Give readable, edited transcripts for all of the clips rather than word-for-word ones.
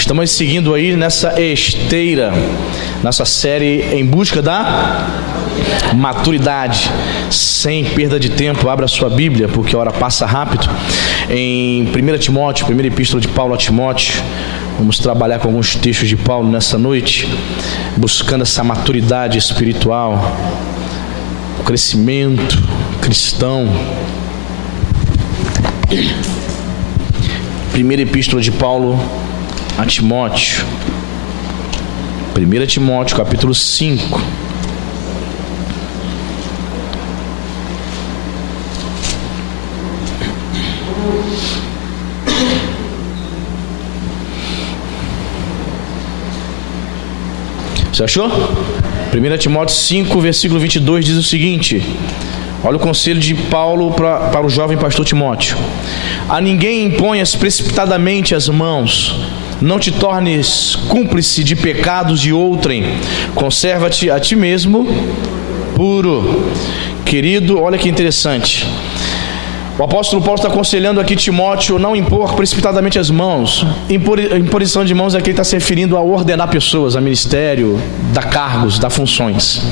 Estamos seguindo aí nessa esteira, nossa série Em Busca da Maturidade. Sem perda de tempo, abra sua Bíblia, porque a hora passa rápido. Em 1 Timóteo, primeira epístola de Paulo a Timóteo, vamos trabalhar com alguns textos de Paulo nessa noite, buscando essa maturidade espiritual, o crescimento cristão. Primeira epístola de Paulo a Timóteo, 1 Timóteo capítulo 5. Você achou? 1 Timóteo 5, versículo 22 diz o seguinte: olha o conselho de Paulo para o jovem pastor Timóteo: a ninguém imponhas precipitadamente as mãos, não te tornes cúmplice de pecados de outrem, conserva-te a ti mesmo puro. Querido, olha que interessante. O apóstolo Paulo está aconselhando aqui Timóteo não impor precipitadamente as mãos. Imposição de mãos aqui está se referindo a ordenar pessoas, a ministério, dar cargos, dar funções.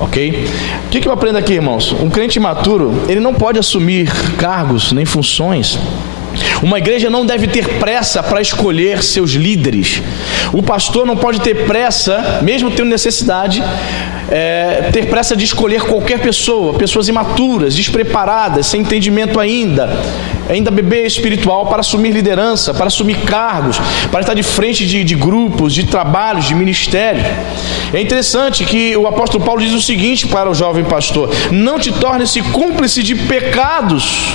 Ok? O que eu aprendo aqui, irmãos? Um crente maturo, ele não pode assumir cargos nem funções. Uma igreja não deve ter pressa para escolher seus líderes. O pastor não pode ter pressa, mesmo tendo necessidade, ter pressa de escolher qualquer pessoa. Pessoas imaturas, despreparadas, sem entendimento ainda bebê espiritual, para assumir liderança, para assumir cargos, para estar de frente de grupos, de trabalhos, de ministério. É interessante que o apóstolo Paulo diz o seguinte para o jovem pastor: não te torne-se cúmplice de pecados.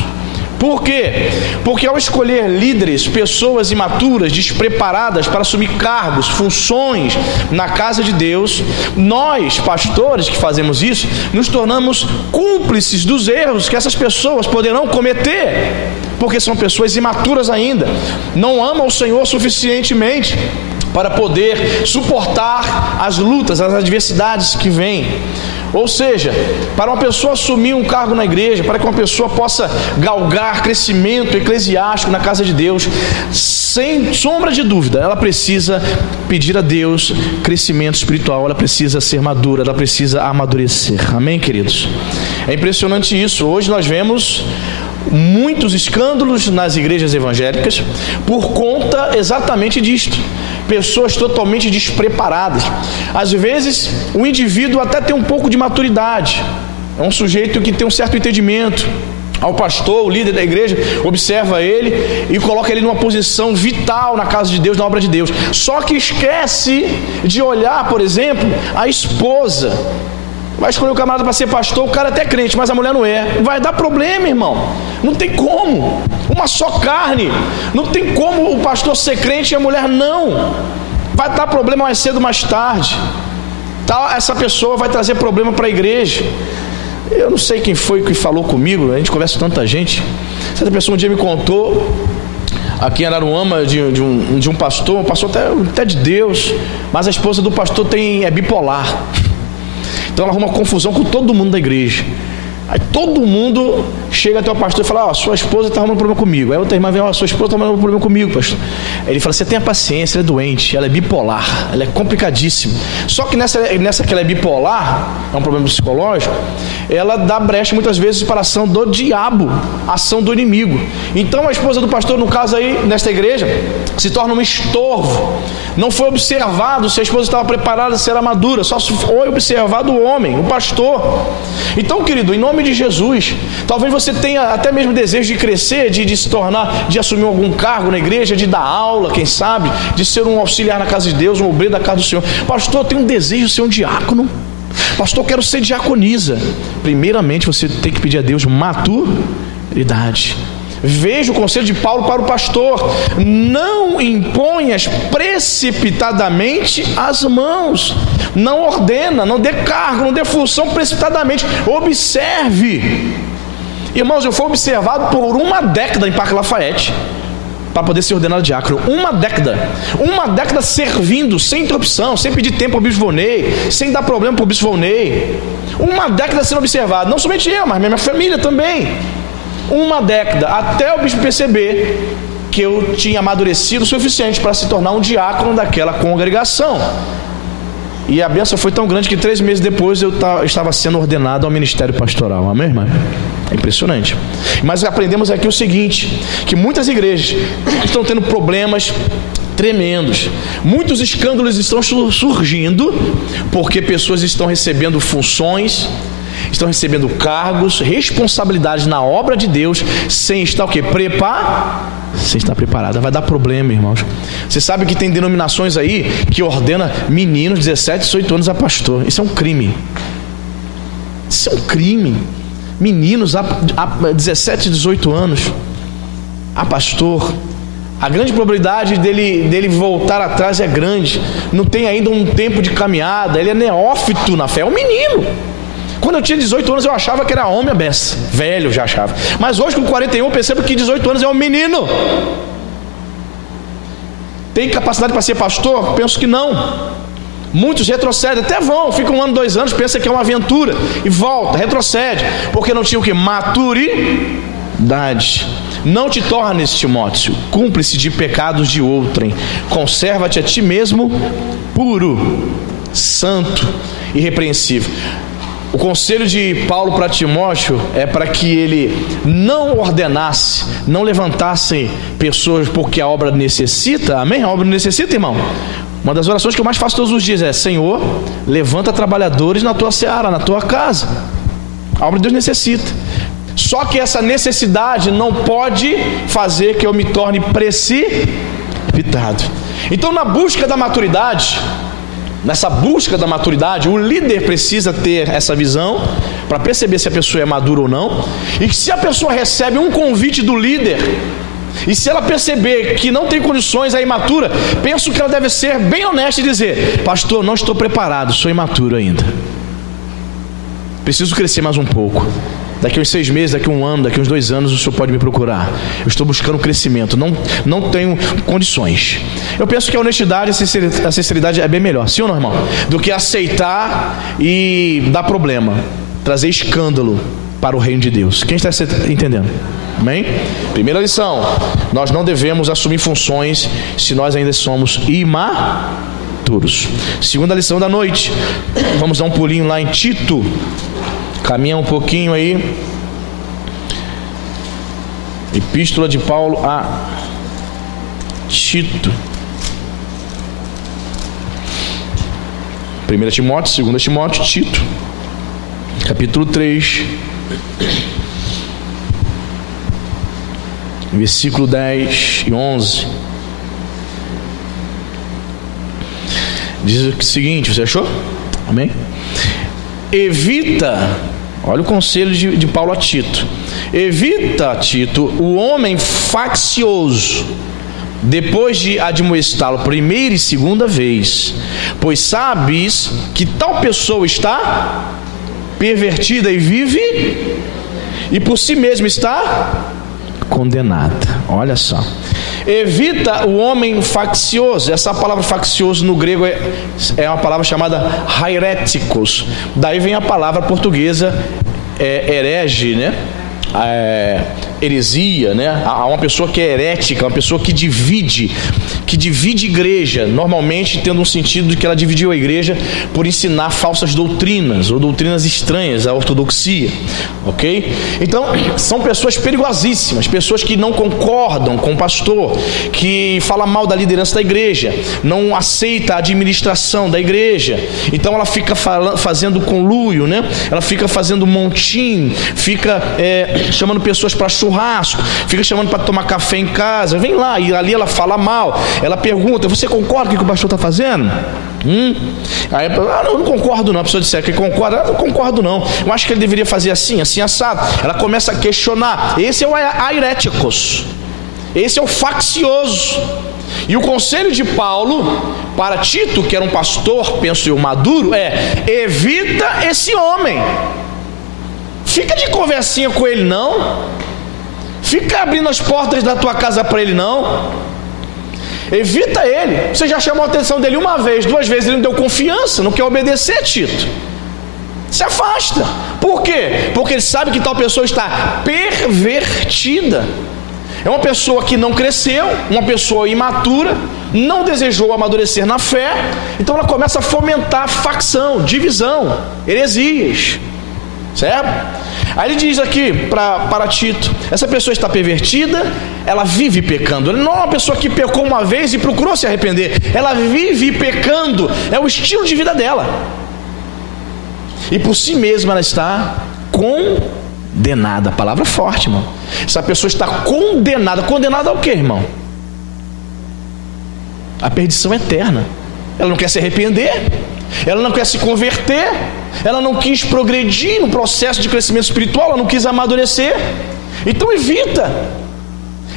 Por quê? Porque ao escolher líderes, pessoas imaturas, despreparadas para assumir cargos, funções na casa de Deus, nós, pastores que fazemos isso, nos tornamos cúmplices dos erros que essas pessoas poderão cometer, porque são pessoas imaturas ainda, não amam o Senhor suficientemente para poder suportar as lutas, as adversidades que vêm. Ou seja, para uma pessoa assumir um cargo na igreja, para que uma pessoa possa galgar crescimento eclesiástico na casa de Deus, sem sombra de dúvida, ela precisa pedir a Deus crescimento espiritual, ela precisa ser madura, ela precisa amadurecer. Amém, queridos? É impressionante isso. Hoje nós vemos muitos escândalos nas igrejas evangélicas por conta exatamente disto. Pessoas totalmente despreparadas. Às vezes o indivíduo até tem um pouco de maturidade, é um sujeito que tem um certo entendimento. Ao pastor, o líder da igreja, observa ele e coloca ele numa posição vital na casa de Deus, na obra de Deus. Só que esquece de olhar, por exemplo, a esposa. Vai escolher o camarada para ser pastor, o cara é até crente, mas a mulher não é. Vai dar problema, irmão. Não tem como. Uma só carne. Não tem como o pastor ser crente e a mulher não. Vai dar problema mais cedo ou mais tarde. Essa pessoa vai trazer problema para a igreja. Eu não sei quem foi que falou comigo, a gente conversa com tanta gente. Essa pessoa um dia me contou, aqui em Araruama, de um pastor até de Deus, mas a esposa do pastor é bipolar. Então ela arruma confusão com todo mundo da igreja. Aí todo mundo chega até o pastor e fala: sua esposa está arrumando problema comigo. Aí outra irmã vem: sua esposa está arrumando problema comigo, pastor. Aí ele fala: você tenha paciência, ela é doente, ela é bipolar, ela é complicadíssima. Só que nessa que ela é bipolar, é um problema psicológico, ela dá brecha muitas vezes para a ação do diabo, a ação do inimigo. Então a esposa do pastor, no caso aí, nesta igreja, se torna um estorvo. Não foi observado se a esposa estava preparada, se era madura, só foi observado o homem, o pastor. Então, querido, em nome de Jesus, talvez você tenha até mesmo desejo de crescer, de se tornar, de assumir algum cargo na igreja, de dar aula, quem sabe, de ser um auxiliar na casa de Deus, um obreiro da casa do Senhor. Pastor, eu tenho um desejo de ser um diácono. Pastor, eu quero ser diaconisa. Primeiramente, você tem que pedir a Deus maturidade. Veja o conselho de Paulo para o pastor: não imponhas precipitadamente as mãos. Não ordena, não dê cargo, não dê função precipitadamente. Observe. Irmãos, eu fui observado por uma década em Parque Lafayette para poder ser ordenado diácono. Uma década servindo, sem interrupção, sem pedir tempo ao bispo Volney, sem dar problema para o bispo Volney. Uma década sendo observado, não somente eu, mas minha família também. Uma década, até o bispo perceber que eu tinha amadurecido o suficiente para se tornar um diácono daquela congregação. E a bênção foi tão grande que 3 meses depois eu estava sendo ordenado ao ministério pastoral. Amém, irmã? É impressionante. Mas aprendemos aqui o seguinte, que muitas igrejas estão tendo problemas tremendos. Muitos escândalos estão surgindo porque pessoas estão recebendo funções, estão recebendo cargos, responsabilidades na obra de Deus, sem estar o quê? Sem estar preparada. Vai dar problema, irmãos. Você sabe que tem denominações aí que ordena meninos de 17, 18 anos a pastor. Isso é um crime. Isso é um crime. Meninos a 17, 18 anos a pastor. A grande probabilidade dele voltar atrás é grande. Não tem ainda um tempo de caminhada. Ele é neófito na fé. É um menino. Quando eu tinha 18 anos eu achava que era homem a beça. Velho eu já achava. Mas hoje com 41 eu percebo que 18 anos é um menino. Tem capacidade para ser pastor? Penso que não. Muitos retrocedem, até vão, ficam 1 ano, 2 anos, pensa que é uma aventura e volta, retrocede, porque não tinha o que? Maturidade. Não te tornes, Timóteo, cúmplice de pecados de outrem. Conserva-te a ti mesmo puro, santo, irrepreensível. O conselho de Paulo para Timóteo é para que ele não ordenasse, não levantasse pessoas porque a obra necessita. Amém? A obra necessita, irmão. Uma das orações que eu mais faço todos os dias é: Senhor, levanta trabalhadores na tua seara, na tua casa. A obra de Deus necessita. Só que essa necessidade não pode fazer que eu me torne precipitado. Então, na busca da maturidade, nessa busca da maturidade, o líder precisa ter essa visão para perceber se a pessoa é madura ou não. E se a pessoa recebe um convite do líder, e se ela perceber que não tem condições, é imatura, penso que ela deve ser bem honesta e dizer: pastor, não estou preparado, sou imaturo ainda, preciso crescer mais um pouco. Daqui uns 6 meses, daqui 1 ano, daqui uns 2 anos, o senhor pode me procurar. Eu estou buscando crescimento, não tenho condições. Eu penso que a honestidade e a sinceridade é bem melhor, sim ou não, irmão? Do que aceitar e dar problema, trazer escândalo para o reino de Deus. Quem está entendendo? Amém? Primeira lição: nós não devemos assumir funções se nós ainda somos imaturos. Segunda lição da noite, vamos dar um pulinho lá em Tito. Caminha um pouquinho aí. Epístola de Paulo a Tito. 1 Timóteo, 2 Timóteo, Tito, capítulo 3, versículo 10 e 11. Diz o seguinte, você achou? Amém? Evita, olha o conselho de Paulo a Tito: evita, Tito, o homem faccioso, depois de admoestá-lo primeira e segunda vez, pois sabes que tal pessoa está pervertida e vive, e por si mesma está condenada. Olha só. Evita o homem faccioso. Essa palavra faccioso no grego é uma palavra chamada hairetikos. Daí vem a palavra portuguesa herege, né? Heresia, né? Há uma pessoa que é herética, uma pessoa que divide igreja, normalmente tendo um sentido de que ela dividiu a igreja por ensinar falsas doutrinas ou doutrinas estranhas à ortodoxia, ok? Então são pessoas perigosíssimas, pessoas que não concordam com o pastor, que fala mal da liderança da igreja, não aceita a administração da igreja. Então ela fica fazendo conluio, né? Ela fica fazendo montim, fica chamando pessoas para churrasco, fica chamando para tomar café em casa. Vem lá, e ali ela fala mal. Ela pergunta: você concorda com o que o pastor está fazendo? Aí eu não concordo não. A pessoa disser que concorda: eu não concordo não, eu acho que ele deveria fazer assim, assim, assado. Ela começa a questionar. Esse é o airetikos, esse é o faccioso. E o conselho de Paulo para Tito, que era um pastor, penso eu, maduro, é: evita esse homem. Fica de conversinha com ele não, fica abrindo as portas da tua casa para ele não. Evita ele. Você já chamou a atenção dele 1 vez, 2 vezes, ele não deu confiança, não quer obedecer, Tito. Se afasta. Por quê? Porque ele sabe que tal pessoa está pervertida. É uma pessoa que não cresceu, uma pessoa imatura, não desejou amadurecer na fé, então ela começa a fomentar facção, divisão, heresias, certo? Aí ele diz aqui para Tito, essa pessoa está pervertida, ela vive pecando. Ele não é uma pessoa que pecou uma vez e procurou se arrepender, ela vive pecando, é o estilo de vida dela, e por si mesma ela está condenada. A palavra forte, irmão. Essa pessoa está condenada. Condenada ao quê, irmão? A perdição eterna. Ela não quer se arrepender, ela não quer se converter, ela não quis progredir no processo de crescimento espiritual, ela não quis amadurecer, então evita.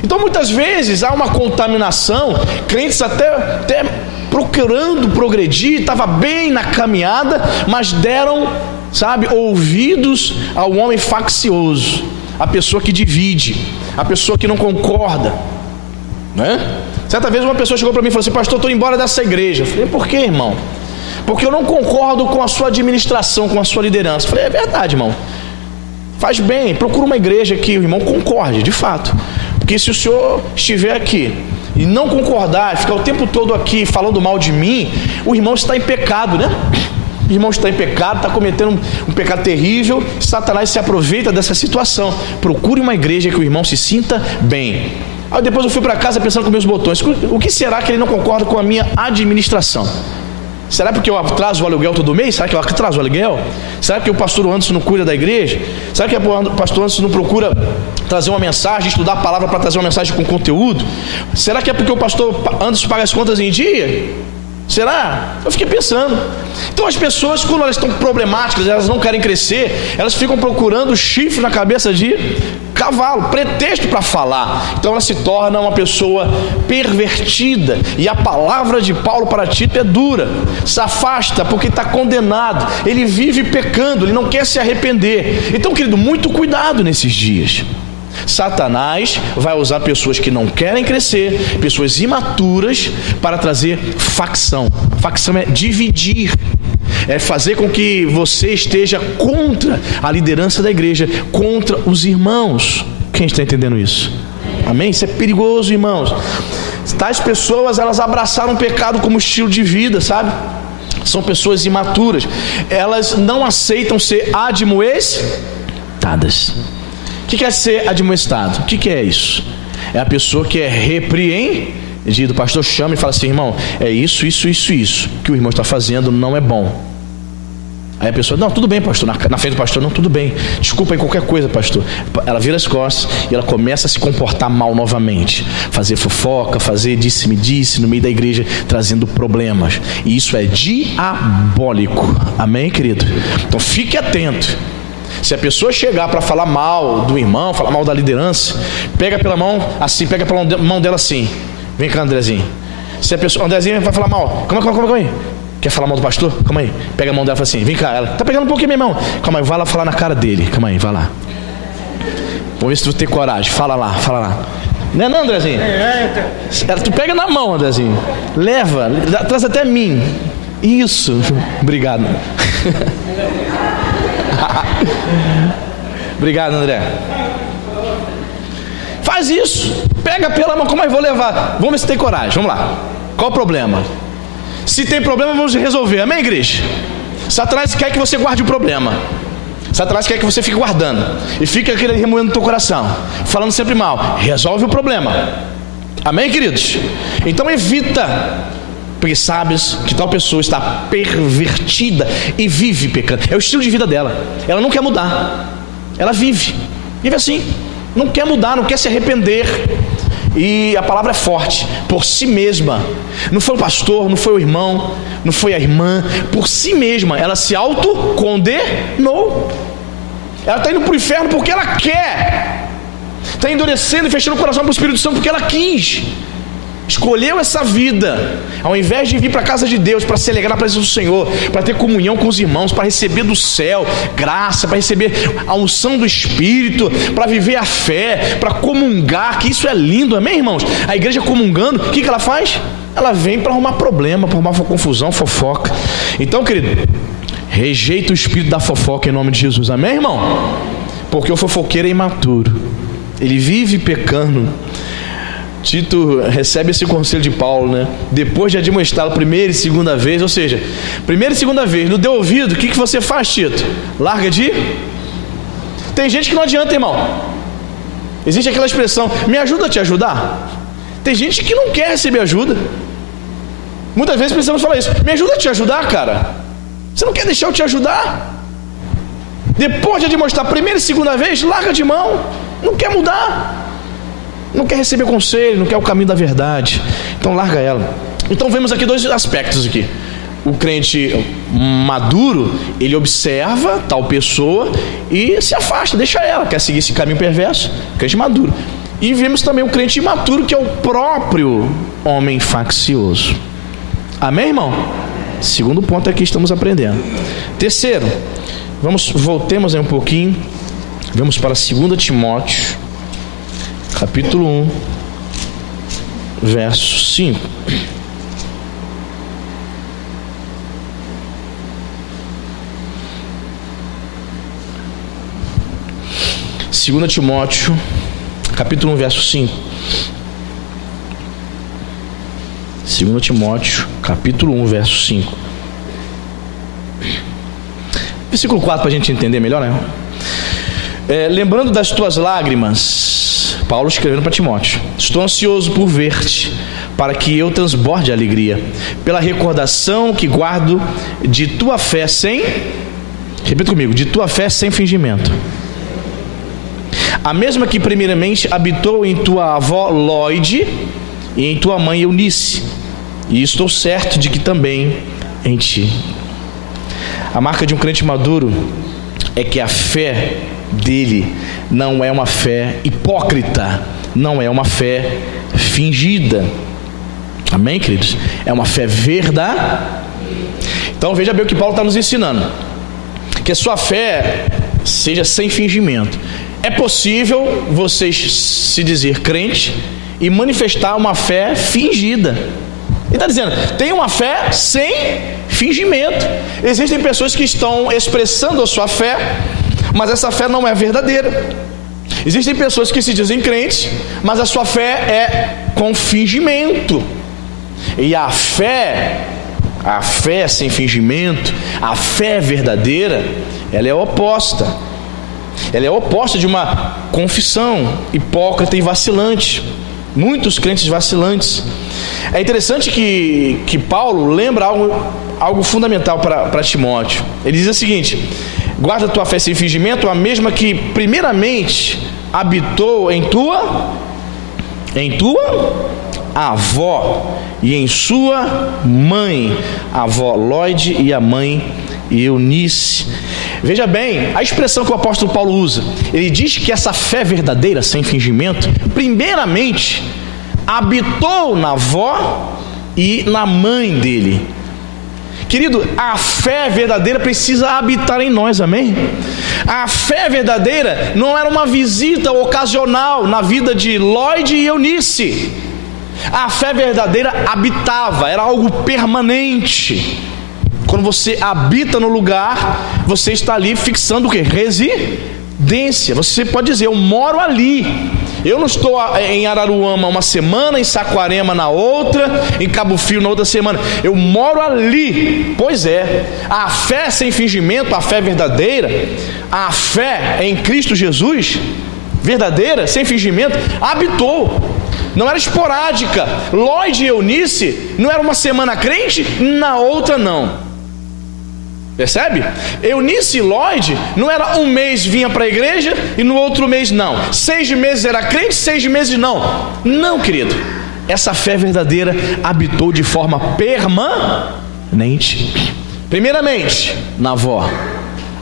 Então muitas vezes há uma contaminação, crentes até procurando progredir, estava bem na caminhada, mas deram, ouvidos ao homem faccioso, a pessoa que divide, a pessoa que não concorda, né? Certa vez uma pessoa chegou para mim e falou assim: pastor, estou embora dessa igreja. Eu falei: por quê, irmão? Porque eu não concordo com a sua administração, com a sua liderança. Eu falei: é verdade, irmão, faz bem, procura uma igreja que o irmão concorde, de fato, porque se o senhor estiver aqui e não concordar, ficar o tempo todo aqui falando mal de mim, o irmão está em pecado, né? O irmão está em pecado, está cometendo um pecado terrível. Satanás se aproveita dessa situação. Procure uma igreja que o irmão se sinta bem. Aí depois eu fui para casa pensando com meus botões: o que será que ele não concorda com a minha administração? Será porque eu atraso o aluguel todo mês? Será que eu atraso o aluguel? Será que o pastor Anderson não cuida da igreja? Será que o pastor Anderson não procura trazer uma mensagem, estudar a palavra para trazer uma mensagem com conteúdo? Será que é porque o pastor Anderson paga as contas em dia? Será? Eu fiquei pensando. Então as pessoas, quando elas estão problemáticas, elas não querem crescer, elas ficam procurando chifre na cabeça de cavalo, pretexto para falar. Então ela se torna uma pessoa pervertida. E a palavra de Paulo para Tito é dura: se afasta, porque está condenado, ele vive pecando, ele não quer se arrepender. Então, querido, muito cuidado nesses dias. Satanás vai usar pessoas que não querem crescer, pessoas imaturas, para trazer facção. Facção é dividir, é fazer com que você esteja contra a liderança da igreja, contra os irmãos. Quem está entendendo isso? Amém? Isso é perigoso, irmãos. Tais pessoas, elas abraçaram o pecado como estilo de vida, sabe? São pessoas imaturas, elas não aceitam ser admoestadas. O que é ser admoestado? O que é isso? É a pessoa que é repreendido. O pastor chama e fala assim: irmão, é isso que o irmão está fazendo não é bom. Aí a pessoa: não, tudo bem, pastor. Na frente do pastor: não, tudo bem, desculpa aí qualquer coisa, pastor. Ela vira as costas e ela começa a se comportar mal novamente, fazer fofoca, fazer disse-me-disse no meio da igreja, trazendo problemas. E isso é diabólico. Amém, querido? Então fique atento. Se a pessoa chegar para falar mal do irmão, falar mal da liderança, pega pela mão assim, pega pela mão dela assim: vem cá, Andrezinho. Se a pessoa, Andrezinho vai falar mal, calma aí. Quer falar mal do pastor? Calma aí. Pega a mão dela e fala assim: vem cá. Ela: tá pegando um pouquinho, meu irmão. Calma aí, vai lá falar na cara dele. Calma aí, vai lá. Vamos ver se tu tem coragem. Fala lá. Não é não, Andrezinho? Tu pega na mão, Andrezinho. Leva, traz até mim. Isso. Obrigado. Obrigado, André. Faz isso. Pega pela mão. Como é que vou levar? Vamos ver se tem coragem. Vamos lá. Qual o problema? Se tem problema, vamos resolver. Amém, igreja? Satanás quer que você guarde o problema. Satanás quer que você fique guardando e fique aquele remoendo no teu coração, falando sempre mal. Resolve o problema. Amém, queridos? Então evita, porque sabes que tal pessoa está pervertida e vive pecando. É o estilo de vida dela. Ela não quer mudar. Ela vive assim. Não quer mudar, não quer se arrepender. E a palavra é forte: por si mesma. Não foi o pastor, não foi o irmão, não foi a irmã. Por si mesma, ela se autocondenou. Ela está indo para o inferno porque ela quer. Está endurecendo e fechando o coração para o Espírito Santo porque ela quis. Escolheu essa vida, ao invés de vir para a casa de Deus para se alegrar na presença do Senhor, para ter comunhão com os irmãos, para receber do céu graça, para receber a unção do Espírito, para viver a fé, para comungar, que isso é lindo, amém, irmãos? A igreja comungando, o que ela faz? Ela vem para arrumar problema, para arrumar confusão, fofoca. Então, querido, rejeita o espírito da fofoca em nome de Jesus, amém, irmão? Porque o fofoqueiro é imaturo, ele vive pecando, Tito recebe esse conselho de Paulo, né? Depois de admoestá-lo primeira e segunda vez, ou seja, primeira e segunda vez, não deu ouvido, o que você faz, Tito? Larga de... Tem gente que não adianta, irmão. Existe aquela expressão, me ajuda a te ajudar. Tem gente que não quer receber ajuda. Muitas vezes precisamos falar isso, me ajuda a te ajudar, cara. Você não quer deixar eu te ajudar? Depois de admoestar primeira e segunda vez, larga de mão. Não quer mudar. Não quer receber conselho, não quer o caminho da verdade. Então larga ela. Então vemos aqui dois aspectos aqui. O crente maduro, ele observa tal pessoa e se afasta, deixa ela, quer seguir esse caminho perverso. Crente maduro. E vemos também o crente imaturo, que é o próprio homem faccioso. Amém, irmão? Segundo ponto aqui estamos aprendendo. Terceiro, voltemos aí um pouquinho. Vamos para 2 Timóteo, capítulo 1, verso 5. Segunda Timóteo, capítulo 1, verso 5. 2 Timóteo, capítulo 1, verso 5. Versículo 4 para a gente entender melhor, né? Lembrando das tuas lágrimas, Paulo escrevendo para Timóteo: estou ansioso por ver-te, para que eu transborde a alegria, pela recordação que guardo de tua fé sem... Repita comigo: de tua fé sem fingimento. A mesma que primeiramente habitou em tua avó Lóide e em tua mãe Eunice, e estou certo de que também em ti. A marca de um crente maduro é que a fé dele não é uma fé hipócrita, não é uma fé fingida. Amém, queridos? É uma fé verdadeira. Então veja bem o que Paulo está nos ensinando: que a sua fé seja sem fingimento. É possível você se dizer crente e manifestar uma fé fingida. Ele está dizendo, tem uma fé sem fingimento. Existem pessoas que estão expressando a sua fé, mas essa fé não é verdadeira. Existem pessoas que se dizem crentes, mas a sua fé é com fingimento. E a fé sem fingimento, a fé verdadeira, ela é oposta. Ela é oposta de uma confissão hipócrita e vacilante. Muitos crentes vacilantes. É interessante que Paulo lembra algo fundamental para Timóteo. Ele diz o seguinte: guarda a tua fé sem fingimento, a mesma que primeiramente habitou em tua avó e em sua mãe, a avó Lóide e a mãe Eunice. Veja bem, a expressão que o apóstolo Paulo usa, ele diz que essa fé verdadeira, sem fingimento, primeiramente habitou na avó e na mãe dele. Querido, a fé verdadeira precisa habitar em nós, amém? A fé verdadeira não era uma visita ocasional na vida de Lóide e Eunice. A fé verdadeira habitava, era algo permanente. Quando você habita no lugar, você está ali fixando o quê? Residência. Você pode dizer, eu moro ali. Eu não estou em Araruama uma semana, em Saquarema na outra, em Cabo Frio na outra semana. Eu moro ali. Pois é, a fé sem fingimento, a fé verdadeira, a fé em Cristo Jesus, verdadeira, sem fingimento, habitou. Não era esporádica. Lóide e Eunice não era uma semana crente, na outra não. Percebe? Eunice e Lóide não era um mês vinha para a igreja e no outro mês não. 6 meses era crente, 6 meses não. Não, querido. Essa fé verdadeira habitou de forma permanente. Primeiramente, na avó.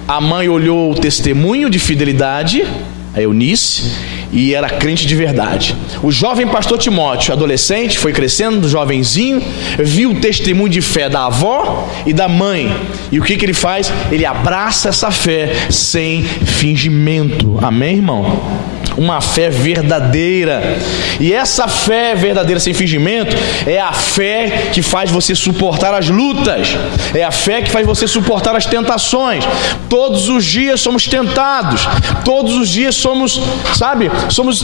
A mãe olhou o testemunho de fidelidade, a Eunice, e era crente de verdade. O jovem pastor Timóteo, adolescente, foi crescendo, jovenzinho, viu o testemunho de fé da avó e da mãe. E o que ele faz? Ele abraça essa fé sem fingimento. Amém, irmão? uma fé verdadeira. E essa fé verdadeira sem fingimento é a fé que faz você suportar as lutas, é a fé que faz você suportar as tentações. Todos os dias somos tentados, todos os dias somos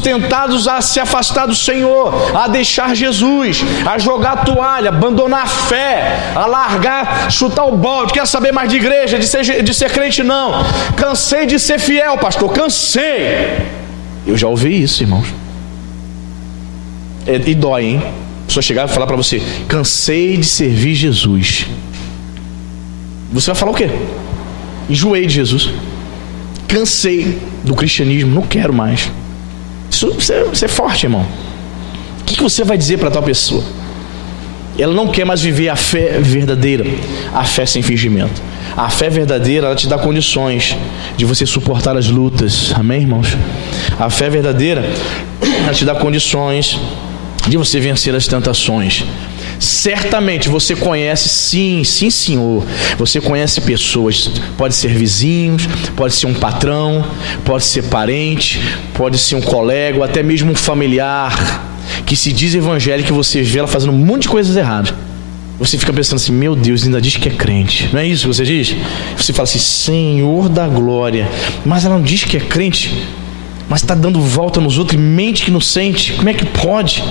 tentados a se afastar do Senhor, a deixar Jesus, a jogar a toalha, abandonar a fé, a largar, chutar o balde. Quer saber mais de igreja, de ser crente? Não. Cansei de ser fiel, pastor, cansei. Eu já ouvi isso, irmãos. E dói, hein? A pessoa chegar e falar para você: cansei de servir Jesus. Você vai falar o quê? Enjoei de Jesus, cansei do cristianismo, não quero mais. Isso é forte, irmão. O que você vai dizer para tal pessoa? Ela não quer mais viver a fé verdadeira, a fé sem fingimento. A fé verdadeira, ela te dá condições de você suportar as lutas. Amém, irmãos? A fé verdadeira, ela te dá condições de você vencer as tentações. Certamente você conhece, sim senhor, você conhece pessoas, pode ser vizinhos, pode ser um patrão, pode ser parente, pode ser um colega, ou até mesmo um familiar que se diz evangélico, que você vê ela fazendo um monte de coisas erradas. Você fica pensando assim: meu Deus, ainda diz que é crente. Não é isso que você diz? Você fala assim: Senhor da glória, mas ela não diz que é crente, mas está dando volta nos outros e mente que não sente. Como é que pode?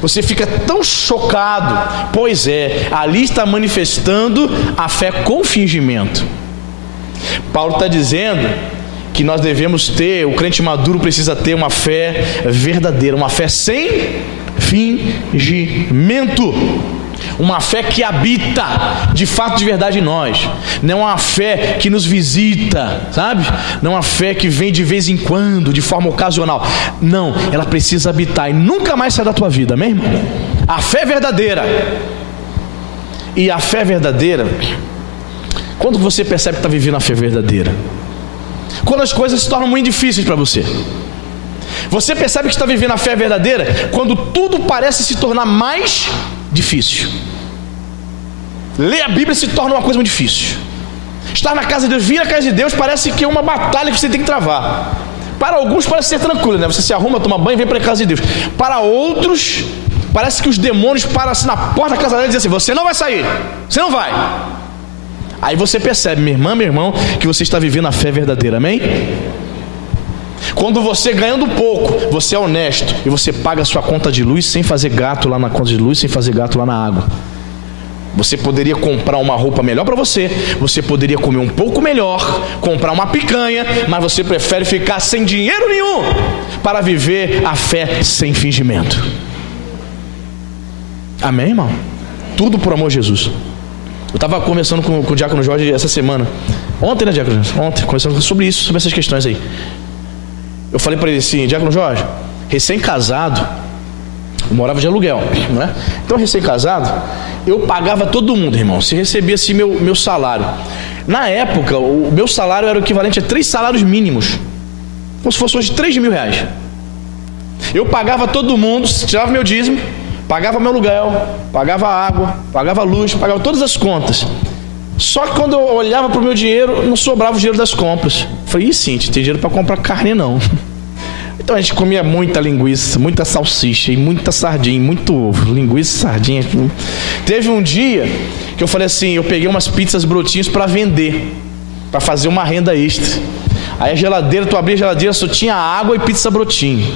Você fica tão chocado. Pois é, ali está manifestando a fé com fingimento. Paulo está dizendo que nós devemos ter, o crente maduro precisa ter uma fé verdadeira, uma fé sem fingimento, uma fé que habita de fato, de verdade em nós. Não é uma fé que nos visita, sabe? Não é uma fé que vem de vez em quando, de forma ocasional. Não, ela precisa habitar e nunca mais sair da tua vida, amém, irmão? A fé verdadeira. E a fé verdadeira, quando você percebe que está vivendo a fé verdadeira? Quando as coisas se tornam muito difíceis para você. Você percebe que está vivendo a fé verdadeira quando tudo parece se tornar mais difícil. Ler a Bíblia se torna uma coisa muito difícil. Estar na casa de Deus, vir à casa de Deus, parece que é uma batalha que você tem que travar. Para alguns parece ser tranquilo, né? Você se arruma, toma banho e vem para a casa de Deus. Para outros, parece que os demônios param assim na porta da casa dele e dizem assim: você não vai sair, você não vai. Aí você percebe, minha irmã, meu irmão, que você está vivendo a fé verdadeira, amém? Quando você ganhando pouco, você é honesto e você paga a sua conta de luz sem fazer gato lá na conta de luz, sem fazer gato lá na água. Você poderia comprar uma roupa melhor para você, você poderia comer um pouco melhor, comprar uma picanha, mas você prefere ficar sem dinheiro nenhum para viver a fé sem fingimento. Amém, irmão? Tudo por amor de Jesus. Eu estava conversando com o Diácono Jorge essa semana. Ontem, né, Diácono? Ontem, conversando sobre isso, sobre essas questões aí. Eu falei para ele assim: Diácono Jorge, recém-casado, eu morava de aluguel, não é? Então, recém-casado, eu pagava todo mundo, irmão. Você recebia assim meu salário. Na época, o meu salário era o equivalente a 3 salários mínimos, como se fosse hoje 3 mil reais. Eu pagava todo mundo, tirava meu dízimo, pagava meu aluguel, pagava água, pagava luz, pagava todas as contas. Só que quando eu olhava para o meu dinheiro, não sobrava o dinheiro das compras. Falei: Cíntia, tem dinheiro para comprar carne não. Então a gente comia muita linguiça, muita salsicha e muita sardinha, muito ovo, linguiça, sardinha. Teve um dia que eu falei assim: eu peguei umas pizzas brotinhos para vender, para fazer uma renda extra. Aí a geladeira, tu abria a geladeira, só tinha água e pizza brotinho.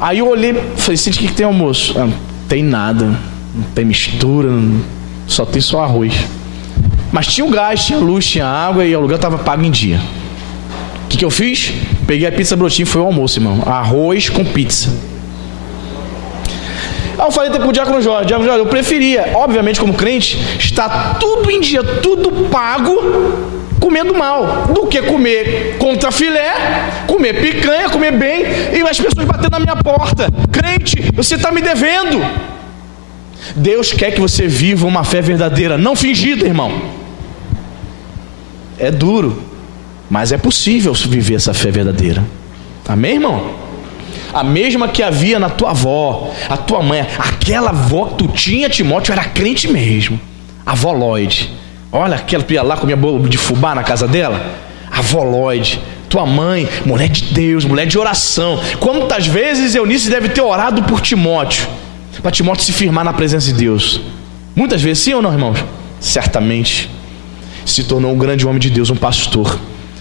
Aí eu olhei, falei: Cíntia, o que tem almoço? Ah, não tem nada, não tem mistura, só tem só arroz. Mas tinha o gás, tinha luz, tinha água e o aluguel estava pago em dia. O que eu fiz? Peguei a pizza brotinho, foi o almoço, irmão. Arroz com pizza. Aí eu falei até pro Diácono Jorge: Diácono Jorge, eu preferia, obviamente como crente, estar tudo em dia, tudo pago, comendo mal, do que comer contra filé, comer picanha, comer bem, e as pessoas batendo na minha porta: crente, você está me devendo. Deus quer que você viva uma fé verdadeira, não fingida, irmão. É duro, mas é possível viver essa fé verdadeira. Amém, irmão? A mesma que havia na tua avó, a tua mãe, aquela avó que tu tinha, Timóteo, era crente mesmo. A avó Lloyd. Olha, aquela que ia lá, comia bolo de fubá na casa dela. A avó Lloyd. tua mãe, mulher de Deus, mulher de oração. Quantas vezes Eunice deve ter orado por Timóteo, para Timóteo se firmar na presença de Deus? Muitas vezes, sim ou não, irmãos? Certamente. Se tornou um grande homem de Deus, um pastor,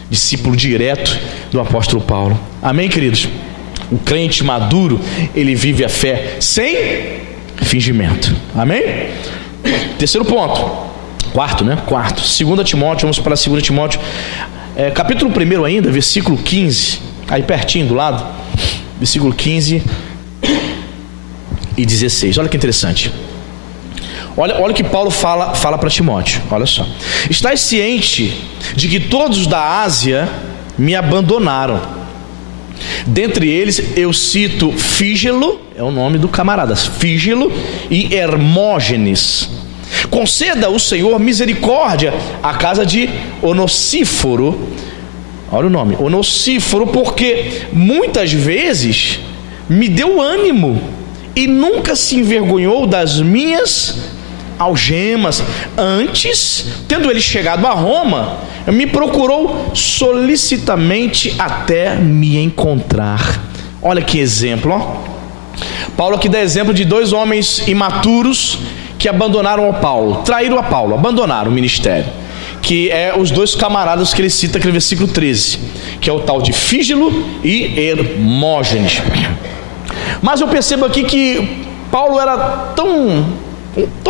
discípulo direto do apóstolo Paulo. Amém, queridos? O crente maduro, ele vive a fé sem fingimento. Amém? Terceiro ponto. Quarto. 2 Timóteo, vamos para 2 Timóteo, capítulo 1 ainda, versículo 15, aí pertinho do lado, versículo 15 e 16, olha que interessante. Olha o que Paulo fala para Timóteo, olha só. Estás ciente de que todos da Ásia me abandonaram. Dentre eles eu cito Fígelo, é o nome do camarada, Fígelo e Hermógenes. Conceda o Senhor misericórdia à casa de Onesíforo. Olha o nome, Onesíforo, porque muitas vezes me deu ânimo e nunca se envergonhou das minhas algemas. Antes, tendo ele chegado a Roma, me procurou solicitamente até me encontrar. Olha que exemplo, ó. Paulo aqui dá exemplo de dois homens imaturos que abandonaram o Paulo, traíram a Paulo, abandonaram o ministério, que é os dois camaradas que ele cita aqui no versículo 13, que é o tal de Fígelo e Hermógenes. Mas eu percebo aqui que Paulo era tão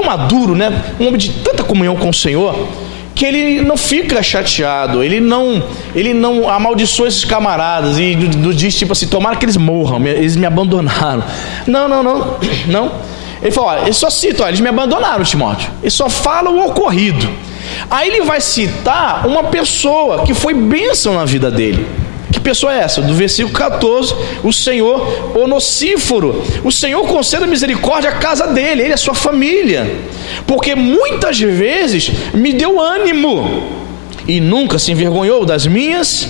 maduro, né? Um homem de tanta comunhão com o Senhor, que ele não fica chateado, ele não amaldiçoa esses camaradas e diz tipo assim, tomara que eles morram, eles me abandonaram. Não. Ele falou, olha, ele só cita, eles me abandonaram, Timóteo. Ele só fala o ocorrido. Aí ele vai citar uma pessoa que foi bênção na vida dele. Que pessoa é essa? Do versículo 14, o Senhor Onesíforo. O Senhor conceda misericórdia à casa dele, ele e a sua família, porque muitas vezes me deu ânimo e nunca se envergonhou das minhas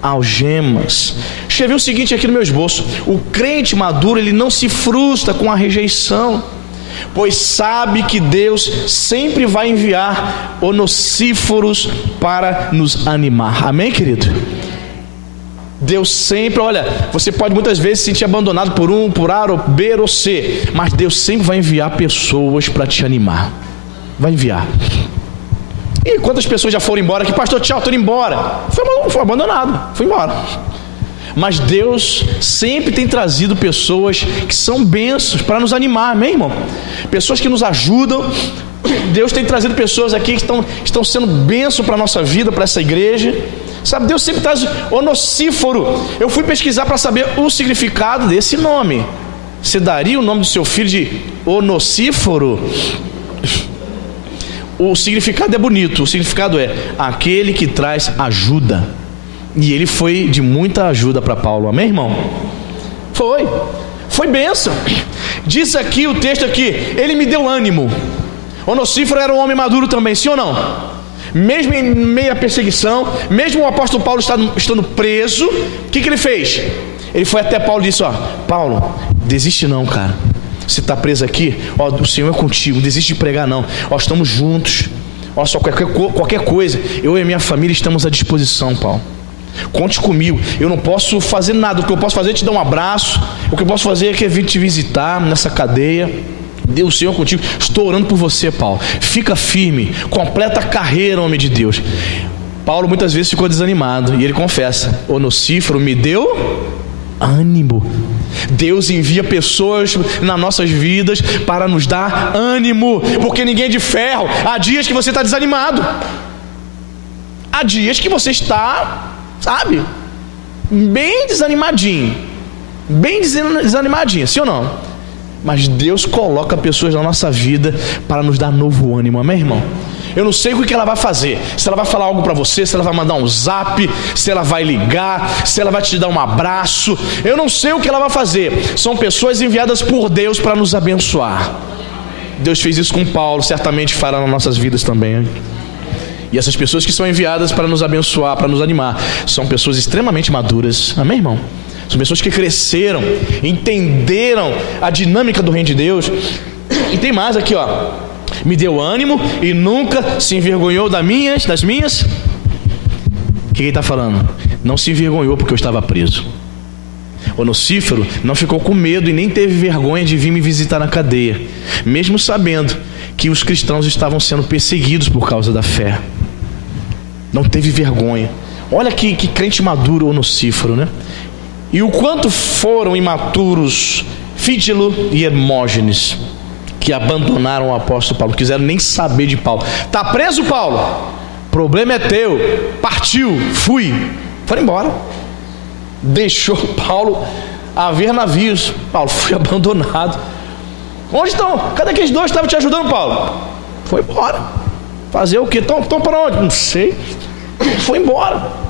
algemas. Escrevi o seguinte aqui no meu esboço: o crente maduro, ele não se frustra com a rejeição, pois sabe que Deus sempre vai enviar Onesíforos para nos animar. Amém, querido? Deus sempre, olha, você pode muitas vezes se sentir abandonado por um, por A, ou B ou C, mas Deus sempre vai enviar pessoas para te animar. Vai enviar. E quantas pessoas já foram embora aqui? Pastor, tchau, estou indo embora. Foi abandonado, foi embora. Mas Deus sempre tem trazido pessoas que são bênçãos para nos animar, amém, irmão? Pessoas que nos ajudam. Deus tem trazido pessoas aqui que estão sendo bênção para a nossa vida, para essa igreja. Sabe, Deus sempre traz Onesíforo. Eu fui pesquisar para saber o significado desse nome. Você daria o nome do seu filho de Onesíforo? O significado é bonito. O significado é aquele que traz ajuda. E ele foi de muita ajuda para Paulo, amém, irmão? Foi bênção. Diz aqui o texto aqui, ele me deu ânimo. Onesíforo era um homem maduro também, sim ou não? Mesmo em meio à perseguição, mesmo o apóstolo Paulo estando preso, o que ele fez? Ele foi até Paulo e disse, ó, Paulo, desiste não, cara. Você está preso aqui, ó, o Senhor é contigo, não desiste de pregar não. Ó, estamos juntos. Ó, só qualquer coisa, eu e minha família estamos à disposição, Paulo. Conte comigo, eu não posso fazer nada. O que eu posso fazer é te dar um abraço. O que eu posso fazer é vir te visitar nessa cadeia. Deus, o Senhor contigo. Estou orando por você, Paulo. Fica firme, completa a carreira, homem de Deus. Paulo muitas vezes ficou desanimado e ele confessa, Onesíforo me deu ânimo. Deus envia pessoas nas nossas vidas para nos dar ânimo, porque ninguém é de ferro. Há dias que você está desanimado, há dias que você está, sabe, bem desanimadinho, sim ou não? Mas Deus coloca pessoas na nossa vida para nos dar novo ânimo, amém, irmão? Eu não sei o que ela vai fazer, se ela vai falar algo para você, se ela vai mandar um zap, se ela vai ligar, se ela vai te dar um abraço, eu não sei o que ela vai fazer. São pessoas enviadas por Deus para nos abençoar. Deus fez isso com Paulo, certamente fará nas nossas vidas também, hein? E essas pessoas que são enviadas para nos abençoar, para nos animar, são pessoas extremamente maduras, amém, irmão? São pessoas que cresceram, entenderam a dinâmica do reino de Deus. E tem mais aqui, ó. Me deu ânimo e nunca se envergonhou das minhas. O que ele está falando? não se envergonhou porque eu estava preso. Onesíforo não ficou com medo e nem teve vergonha de vir me visitar na cadeia, mesmo sabendo que os cristãos estavam sendo perseguidos por causa da fé. Não teve vergonha. Olha que crente maduro Onesíforo, né? E o quanto foram imaturos Fígelo e Hermógenes, que abandonaram o apóstolo Paulo, quiseram nem saber de Paulo. Tá preso, Paulo? Problema é teu. Partiu, fui. Foram embora. Deixou Paulo a ver navios. Paulo foi abandonado. Onde estão? Cadê aqueles dois que estavam te ajudando, Paulo? Foi embora. Fazer o quê? Estão para onde? Não sei. Foi embora.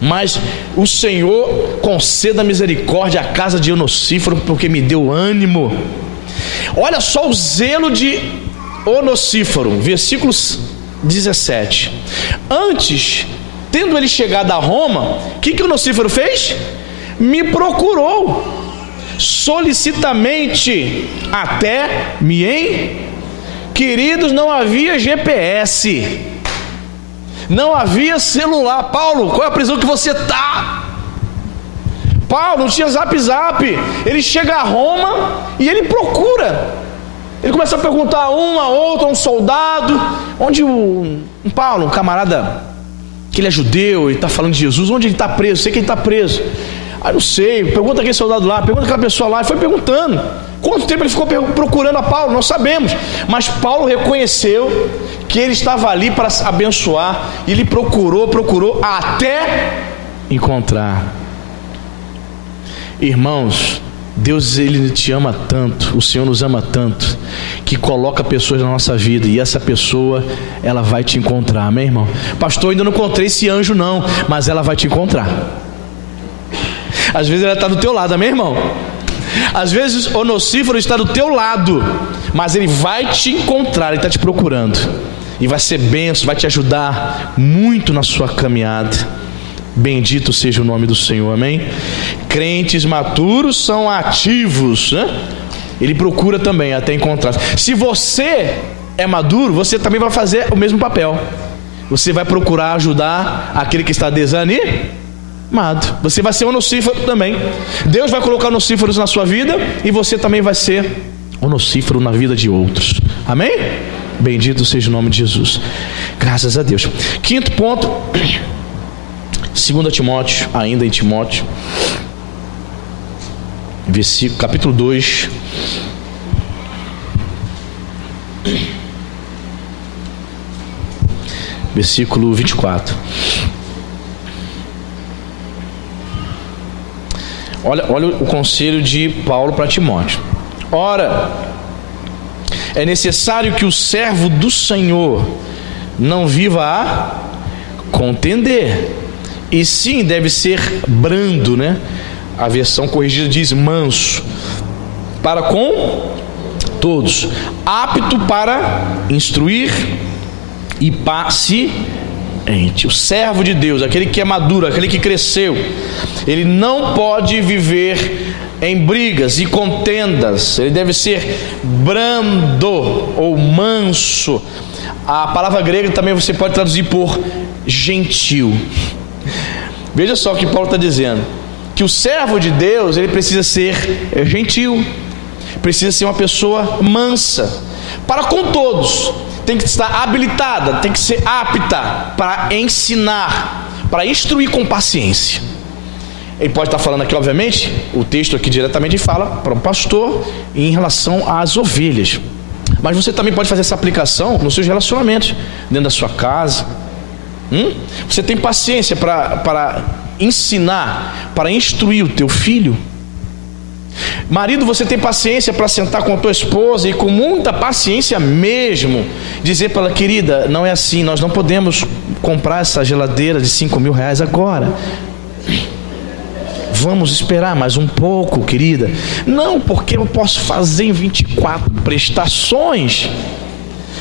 Mas o Senhor conceda misericórdia à casa de Onesíforo, porque me deu ânimo. Olha só o zelo de Onesíforo, versículos 17. Antes, tendo ele chegado a Roma, o que Onesíforo fez? Me procurou solicitamente até me Queridos, não havia GPS, não havia celular. Paulo, qual é a prisão que você está? Paulo, não tinha zap. Ele chega a Roma e ele procura. Ele começa a perguntar a um, a outro, a um soldado, onde um Paulo, um camarada, que ele é judeu e está falando de Jesus, onde ele está preso? Sei que ele está preso. Ah, não sei, pergunta aquele soldado lá, pergunta aquela pessoa lá. E foi perguntando. Quanto tempo ele ficou procurando a Paulo? Não sabemos. Mas Paulo reconheceu que ele estava ali para abençoar. E ele procurou até encontrar. Irmãos, Deus, Ele te ama tanto, o Senhor nos ama tanto, que coloca pessoas na nossa vida, e essa pessoa, ela vai te encontrar, amém, irmão? Pastor, ainda não encontrei esse anjo não, mas ela vai te encontrar. Às vezes ela está do teu lado, amém, irmão? Às vezes o Onesíforo está do teu lado, mas ele vai te encontrar, ele está te procurando, e vai ser bênção, vai te ajudar muito na sua caminhada. Bendito seja o nome do Senhor, amém? Crentes maturos são ativos, né? Ele procura também até encontrar. Se você é maduro, você também vai fazer o mesmo papel. Você vai procurar ajudar aquele que está desanimado. Você vai ser Onesíforo também. Deus vai colocar Onesíforos na sua vida, e você também vai ser Onesíforo na vida de outros, amém? Bendito seja o nome de Jesus. Graças a Deus. Quinto ponto, 2 Timóteo, ainda em Timóteo, capítulo 2, versículo 24. Olha o conselho de Paulo para Timóteo. Ora, é necessário que o servo do Senhor não viva a contender, e sim deve ser brando, né? A versão corrigida diz manso, para com todos, apto para instruir e paciente. O servo de Deus, aquele que é maduro, aquele que cresceu, ele não pode viver em brigas e contendas. Ele deve ser brando ou manso. A palavra grega também você pode traduzir por gentil. Veja só o que Paulo está dizendo, que o servo de Deus, ele precisa ser gentil, precisa ser uma pessoa mansa, para com todos, tem que estar habilitada, tem que ser apta para ensinar, para instruir com paciência. Ele pode estar falando aqui, obviamente, o texto aqui diretamente fala para um pastor em relação às ovelhas, mas você também pode fazer essa aplicação nos seus relacionamentos, dentro da sua casa. Você tem paciência para ensinar, para instruir o teu filho? Marido, você tem paciência para sentar com a tua esposa e com muita paciência mesmo dizer para ela: querida, não é assim, nós não podemos comprar essa geladeira de 5 mil reais agora, vamos esperar mais um pouco, querida. Não, porque eu posso fazer em 24 prestações.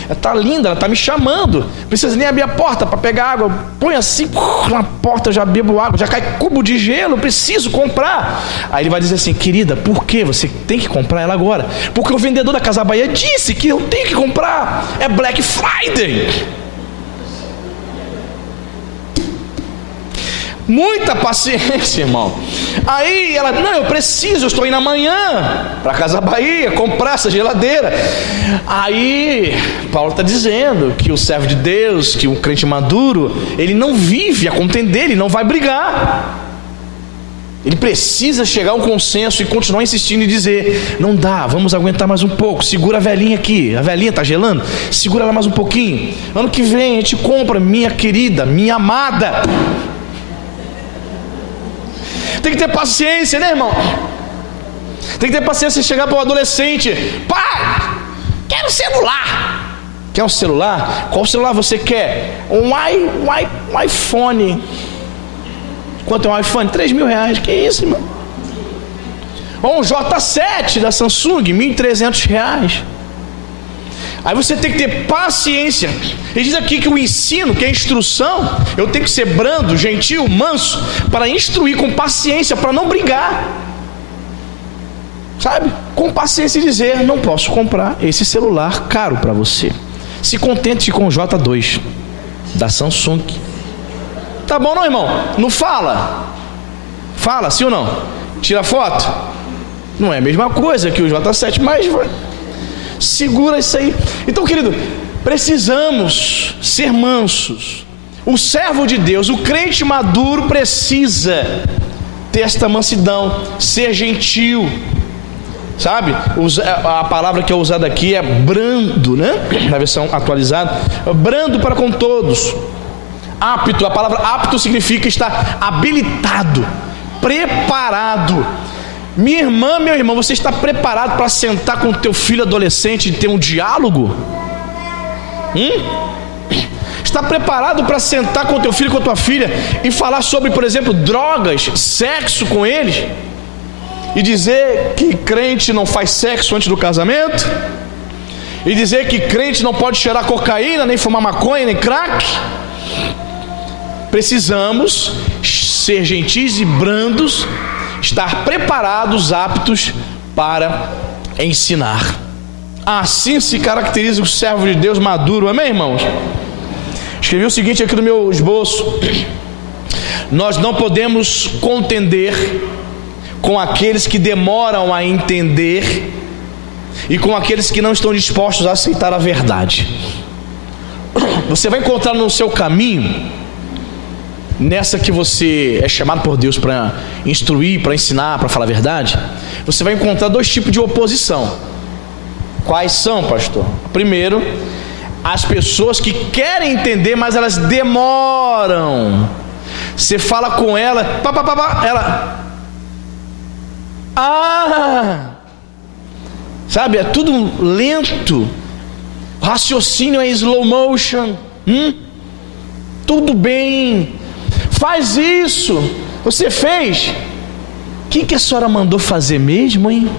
Ela está linda, ela está me chamando, precisa nem abrir a porta para pegar água, põe assim na porta, eu já bebo água, já cai cubo de gelo, preciso comprar. Aí ele vai dizer assim: querida, por que você tem que comprar ela agora? Porque o vendedor da Casa Bahia disse que eu tenho que comprar, é Black Friday. Muita paciência, irmão. Aí ela, não, eu estou indo amanhã para Casa Bahia comprar essa geladeira. Aí Paulo está dizendo que o servo de Deus, que o crente maduro, ele não vive a contender, ele não vai brigar. Ele precisa chegar a um consenso e continuar insistindo e dizer: não dá, vamos aguentar mais um pouco, segura a velhinha aqui, a velhinha está gelando, segura ela mais um pouquinho, ano que vem a gente compra, minha querida, minha amada. Tem que ter paciência, né, irmão? Tem que ter paciência de chegar para o adolescente: pai, quero celular. Quer um celular? Qual celular você quer? Um iPhone. Quanto é um iPhone? R$3.000. Que isso, irmão? Ou um J7 da Samsung, R$1.300. Aí você tem que ter paciência. Ele diz aqui que o ensino, que a instrução, eu tenho que ser brando, gentil, manso, para instruir com paciência, para não brigar. Sabe? Com paciência dizer: não posso comprar esse celular caro para você. Se contente com o J2 da Samsung. Tá bom não, irmão? Não fala? Fala, sim ou não? Tira foto? Não é a mesma coisa que o J7, mas segura isso aí. Então, querido, precisamos ser mansos. O servo de Deus, o crente maduro, precisa ter esta mansidão, ser gentil. Sabe? A palavra que é usada aqui é brando, né? Na versão atualizada, brando para com todos. Apto, a palavra apto significa estar habilitado, preparado. Minha irmã, meu irmão, você está preparado para sentar com o teu filho adolescente e ter um diálogo? Está preparado para sentar com o teu filho, com a tua filha e falar sobre, por exemplo, drogas, sexo com eles? E dizer que crente não faz sexo antes do casamento? E dizer que crente não pode cheirar cocaína, nem fumar maconha, nem crack? Precisamos ser gentis e brandos, estar preparados, aptos para ensinar. Assim se caracteriza o servo de Deus maduro, amém, irmãos? Escrevi o seguinte aqui no meu esboço: nós não podemos contender com aqueles que demoram a entender e com aqueles que não estão dispostos a aceitar a verdade. Você vai encontrar no seu caminho, nessa que você é chamado por Deus para instruir, para ensinar, para falar a verdade, você vai encontrar dois tipos de oposição. Quais são, pastor? Primeiro, as pessoas que querem entender, mas elas demoram. Você fala com ela, ela... sabe, é tudo lento, raciocínio é slow motion. Tudo bem, faz isso. Você fez? O que a senhora mandou fazer mesmo, hein?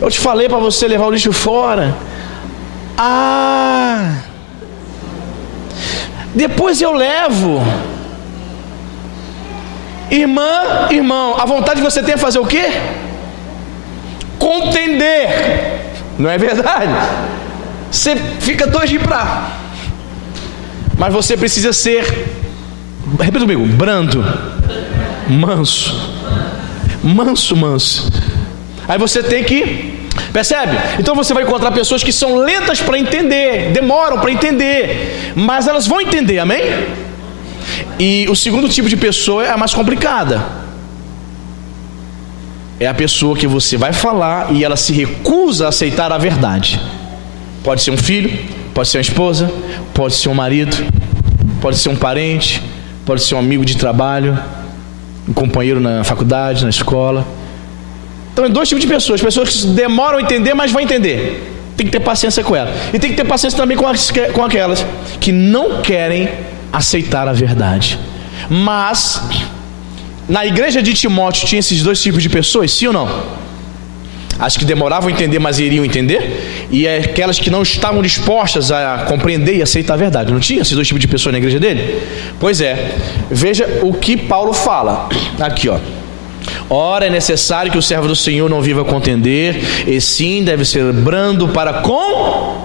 Eu te falei para você levar o lixo fora. Depois eu levo. Irmã, irmão, a vontade que você tem é fazer o quê? Contender. Não é verdade? Você fica doidinho pra... Mas você precisa ser, repita comigo, brando, manso. Manso. Aí você tem que, percebe? Então você vai encontrar pessoas que são lentas para entender, demoram para entender, mas elas vão entender, amém? E o segundo tipo de pessoa é a mais complicada. É a pessoa que você vai falar e ela se recusa a aceitar a verdade. Pode ser um filho, pode ser uma esposa, pode ser um marido, pode ser um parente, pode ser um amigo de trabalho, um companheiro na faculdade, na escola. Então é dois tipos de pessoas: pessoas que demoram a entender, mas vão entender. Tem que ter paciência com elas. E tem que ter paciência também com aquelas que não querem aceitar a verdade. Mas na igreja de Timóteo tinha esses dois tipos de pessoas, sim ou não? As que demoravam a entender, mas iriam entender, e aquelas que não estavam dispostas a compreender e aceitar a verdade. Não tinha esses dois tipos de pessoas na igreja dele? Pois é, veja o que Paulo fala aqui, ó. Ora, é necessário que o servo do Senhor não viva a contender, e sim deve ser brando para com...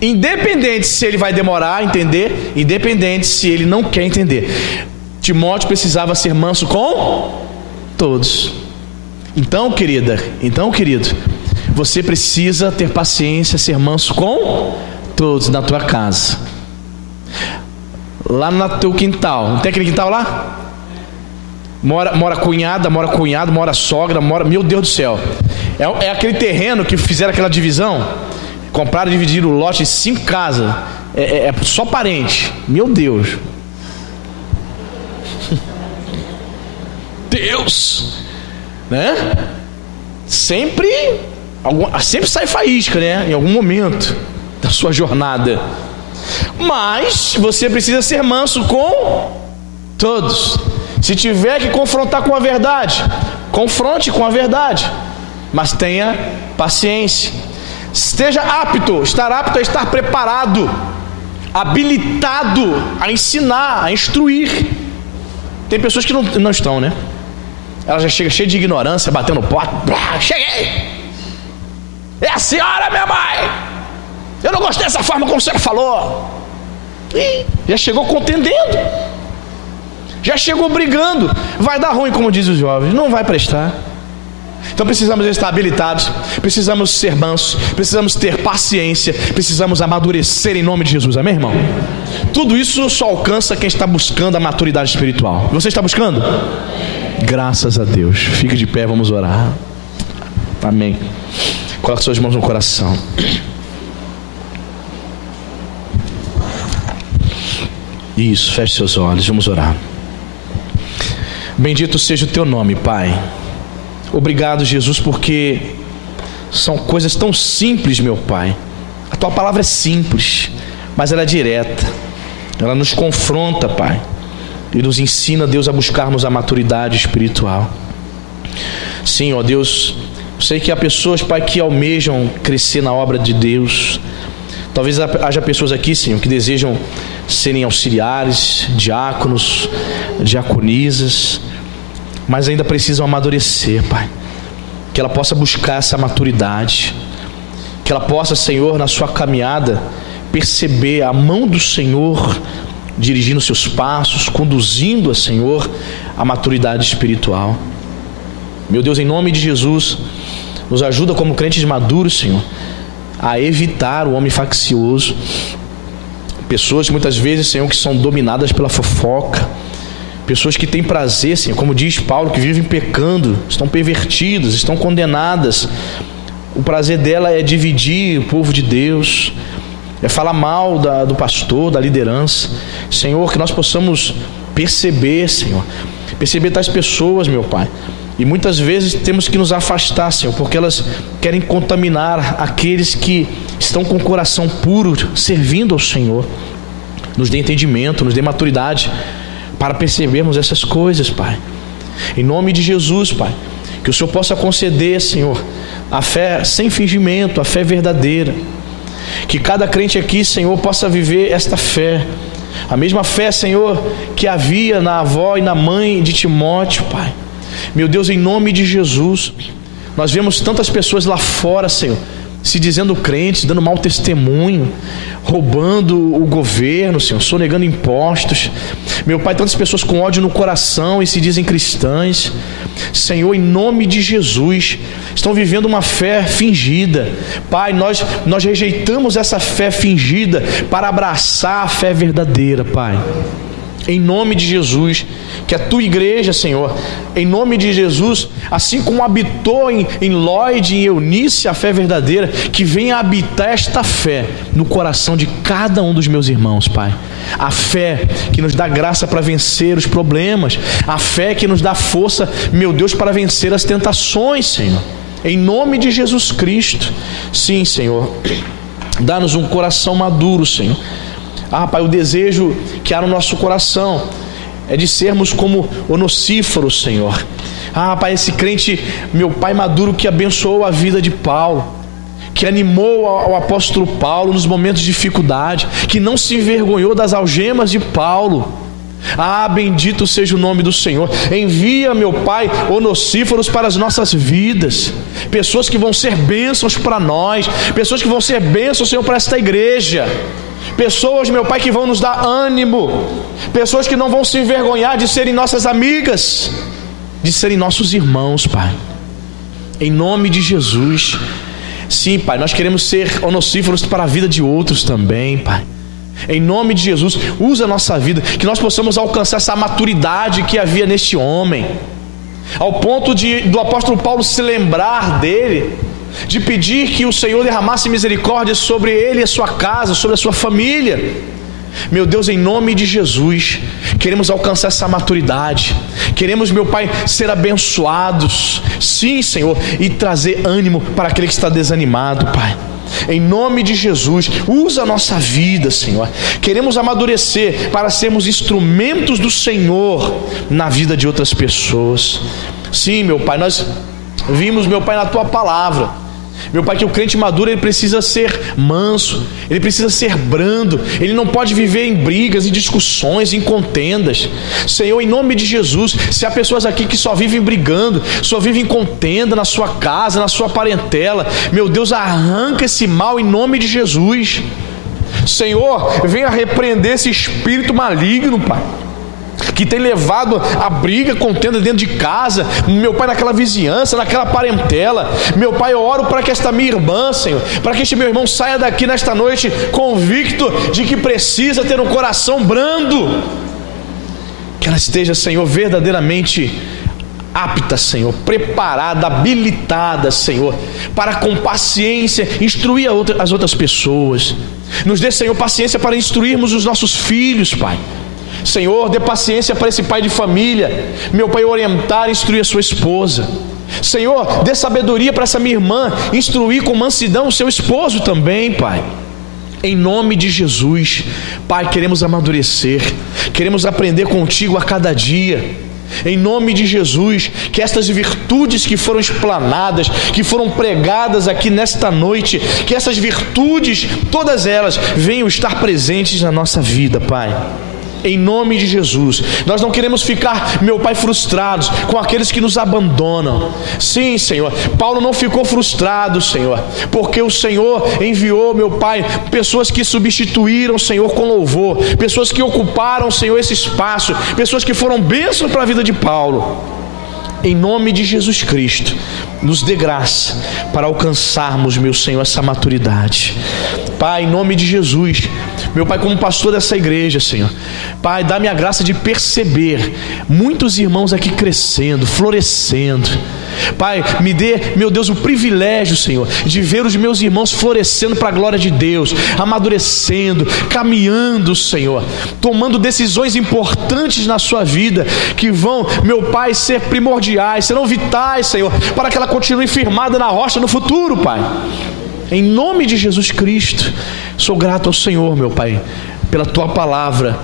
Independente se ele vai demorar a entender, independente se ele não quer entender, Timóteo precisava ser manso com todos. Então, querido, você precisa ter paciência, ser manso com todos na tua casa. Lá no teu quintal, não tem aquele quintal lá? Mora cunhada, mora cunhado, mora sogra, meu Deus do céu. É aquele terreno que fizeram aquela divisão. Compraram e dividiram o lote em 5 casas. É só parente. Meu Deus. Deus. Né? Sempre sai faísca, né? Em algum momento da sua jornada. Mas você precisa ser manso com todos. Se tiver que confrontar com a verdade, confronte com a verdade, mas tenha paciência. Estar apto a estar preparado, habilitado a ensinar, a instruir. Tem pessoas que não estão, né? Ela já chega cheia de ignorância, batendo porta. Cheguei! É a senhora, minha mãe! Eu não gostei dessa forma como a senhora falou. E já chegou contendendo, já chegou brigando. Vai dar ruim, como dizem os jovens, não vai prestar. Então precisamos estar habilitados, precisamos ser mansos, precisamos ter paciência, precisamos amadurecer em nome de Jesus, amém, irmão? Tudo isso só alcança quem está buscando a maturidade espiritual. Você está buscando? Graças a Deus. Fique de pé, vamos orar. Amém. Coloque suas mãos no coração. Isso, feche seus olhos, vamos orar. Bendito seja o teu nome, Pai. Obrigado, Jesus, porque são coisas tão simples, meu Pai. A tua palavra é simples, mas ela é direta. Ela nos confronta, Pai, e nos ensina, Deus, a buscarmos a maturidade espiritual. Sim, ó Deus, eu sei que há pessoas, Pai, que almejam crescer na obra de Deus. Talvez haja pessoas aqui, Senhor, que desejam serem auxiliares, diáconos, diaconisas, mas ainda precisam amadurecer, Pai. Que ela possa buscar essa maturidade, que ela possa, Senhor, na sua caminhada, perceber a mão do Senhor dirigindo seus passos, conduzindo a, Senhor, a maturidade espiritual. Meu Deus, em nome de Jesus, nos ajuda como crentes maduros, Senhor, a evitar o homem faccioso. Pessoas muitas vezes, Senhor, que são dominadas pela fofoca, pessoas que têm prazer, Senhor, como diz Paulo, que vivem pecando, estão pervertidas, estão condenadas. O prazer dela é dividir o povo de Deus, é falar mal do pastor, da liderança. Senhor, que nós possamos perceber, Senhor, perceber tais pessoas, meu Pai. E muitas vezes temos que nos afastar, Senhor, porque elas querem contaminar aqueles que estão com o coração puro, servindo ao Senhor. Nos dê entendimento, nos dê maturidade para percebermos essas coisas, Pai. Em nome de Jesus, Pai, que o Senhor possa conceder, Senhor, a fé sem fingimento, a fé verdadeira. Que cada crente aqui, Senhor, possa viver esta fé, a mesma fé, Senhor, que havia na avó e na mãe de Timóteo, Pai. Meu Deus, em nome de Jesus, nós vemos tantas pessoas lá fora, Senhor, se dizendo crentes, dando mau testemunho, roubando o governo, Senhor, sonegando impostos. Meu Pai, tantas pessoas com ódio no coração e se dizem cristãs. Senhor, em nome de Jesus, estão vivendo uma fé fingida. Pai, nós rejeitamos essa fé fingida para abraçar a fé verdadeira, Pai. Em nome de Jesus, que a tua igreja, Senhor, em nome de Jesus, assim como habitou em Lloyd e em Eunice a fé verdadeira, que venha habitar esta fé no coração de cada um dos meus irmãos, Pai. A fé que nos dá graça para vencer os problemas, a fé que nos dá força, meu Deus, para vencer as tentações, Senhor. Em nome de Jesus Cristo. Sim, Senhor, dá-nos um coração maduro, Senhor. Pai, o desejo que há no nosso coração é de sermos como Onocíforo, Senhor. Pai, esse crente, meu Pai maduro, que abençoou a vida de Paulo, que animou o apóstolo Paulo nos momentos de dificuldade, que não se envergonhou das algemas de Paulo. Ah, bendito seja o nome do Senhor. Envia, meu Pai, onocíforos para as nossas vidas, pessoas que vão ser bênçãos para nós, pessoas que vão ser bênçãos, Senhor, para esta igreja, pessoas, meu Pai, que vão nos dar ânimo, pessoas que não vão se envergonhar de serem nossas amigas, de serem nossos irmãos, Pai, em nome de Jesus. Sim, Pai, nós queremos ser onocíforos para a vida de outros também, Pai. Em nome de Jesus, usa a nossa vida, que nós possamos alcançar essa maturidade que havia neste homem, ao ponto do apóstolo Paulo se lembrar dele, de pedir que o Senhor derramasse misericórdia sobre ele e a sua casa, sobre a sua família. Meu Deus, em nome de Jesus, queremos alcançar essa maturidade, queremos, meu Pai, ser abençoados, sim, Senhor, e trazer ânimo para aquele que está desanimado, Pai. Em nome de Jesus, usa a nossa vida, Senhor. Queremos amadurecer para sermos instrumentos do Senhor na vida de outras pessoas. Sim, meu Pai, nós vimos, meu Pai, na Tua palavra, meu Pai, que o crente maduro, ele precisa ser manso, ele precisa ser brando, ele não pode viver em brigas, em discussões, em contendas. Senhor, em nome de Jesus, se há pessoas aqui que só vivem brigando, só vivem em contenda na sua casa, na sua parentela, meu Deus, arranca esse mal em nome de Jesus. Senhor, venha repreender esse espírito maligno, Pai, que tem levado a briga, contenda dentro de casa, meu Pai, naquela vizinhança, naquela parentela. Meu Pai, eu oro para que esta minha irmã, Senhor, para que este meu irmão saia daqui nesta noite convicto de que precisa ter um coração brando, que ela esteja, Senhor, verdadeiramente apta, Senhor, preparada, habilitada, Senhor, para com paciência instruir as outras pessoas. Nos dê, Senhor, paciência para instruirmos os nossos filhos, Pai. Senhor, dê paciência para esse pai de família, meu Pai, orientar e instruir a sua esposa. Senhor, dê sabedoria para essa minha irmã, instruir com mansidão o seu esposo também, Pai. Em nome de Jesus, Pai, queremos amadurecer, queremos aprender contigo a cada dia. Em nome de Jesus, que estas virtudes que foram explanadas, que foram pregadas aqui nesta noite, que essas virtudes, todas elas, venham estar presentes na nossa vida, Pai. Em nome de Jesus, nós não queremos ficar, meu Pai, frustrados com aqueles que nos abandonam. Sim, Senhor, Paulo não ficou frustrado, Senhor, porque o Senhor enviou, meu Pai, pessoas que substituíram, Senhor, com louvor, pessoas que ocuparam, Senhor, esse espaço, pessoas que foram bênçãos para a vida de Paulo. Em nome de Jesus Cristo, nos dê graça para alcançarmos, meu Senhor, essa maturidade. Pai, em nome de Jesus, meu Pai, como pastor dessa igreja, Senhor, Pai, dá-me a graça de perceber muitos irmãos aqui crescendo, florescendo. Pai, me dê, meu Deus, o privilégio, Senhor, de ver os meus irmãos florescendo para a glória de Deus, amadurecendo, caminhando, Senhor, tomando decisões importantes na sua vida, que vão, meu Pai, ser primordiais, serão vitais, Senhor, para que ela continue firmada na rocha no futuro, Pai. Em nome de Jesus Cristo, sou grato ao Senhor, meu Pai, pela Tua palavra,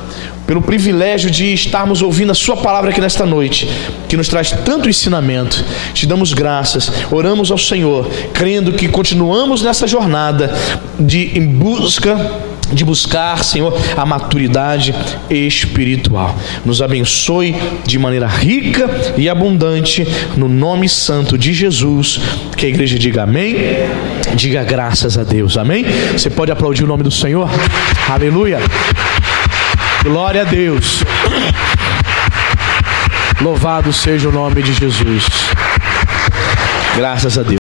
pelo privilégio de estarmos ouvindo a Sua palavra aqui nesta noite, que nos traz tanto ensinamento. Te damos graças, oramos ao Senhor, crendo que continuamos nessa jornada de buscar, Senhor, a maturidade espiritual. Nos abençoe de maneira rica e abundante, no nome santo de Jesus. Que a igreja diga amém, diga graças a Deus, amém. Você pode aplaudir o nome do Senhor? Aleluia, glória a Deus, louvado seja o nome de Jesus, graças a Deus.